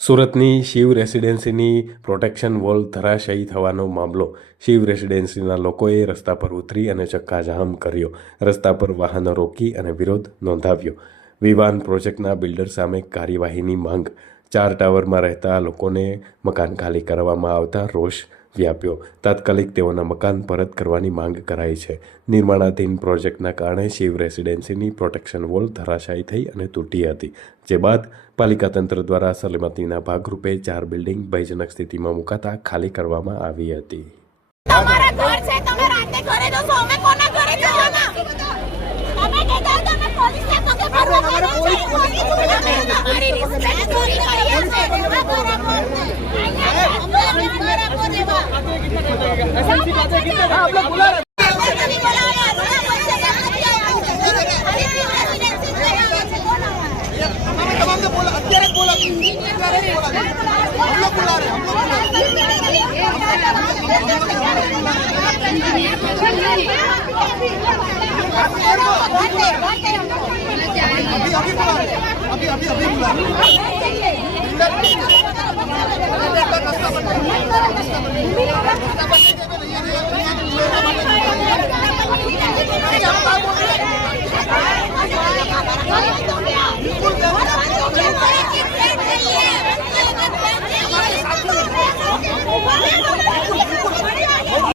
સુરતની Shiv રેસિડેન્સીની protection wall ધરાશાયી થવાનો મામલો. શિવ રેસિડેન્સીના લોકોએ રસ્તા પર ઉતરી અને ચક્કાજામ કર્યો. રસ્તા પર વાહનો રોકી અને વિરોધ નોંધાવ્યો. વિવાન પ્રોજેક્ટના બિલ્ડર સામે કાર્યવાહીની માંગ. 4 ટાવરમાં રહેતા લોકોને મકાન ખાલી કરવામાં આવતા રોષ વ્યાપ્યો. તાત્કાલિક તેઓના મકાન પરત કરવાની માંગ કરાઈ છે. નિર્માણાધીન પ્રોજેક્ટના કારણે શિવ રેસિડેન્સીની પ્રોટેક્શન વોલ ધરાશાયી થઈ અને તૂટી હતી. જે બાદ પાલિકા તંત્ર દ્વારા સલામતીના ભાગરૂપે 4 બિલ્ડિંગ ભયજનક સ્થિતિમાં મુકાતા ખાલી કરવામાં આવી હતી. તમારા ઘર છે, તમે રાતે ઘરે જશો, અમે કોના ઘરે જવાના? તમે કહેતા તમે પોલીસને પગે પડવા કરો છો. અમારી રિસ્પેક્ટ ચોરી કરીએ છે. એવા બરાબર अभी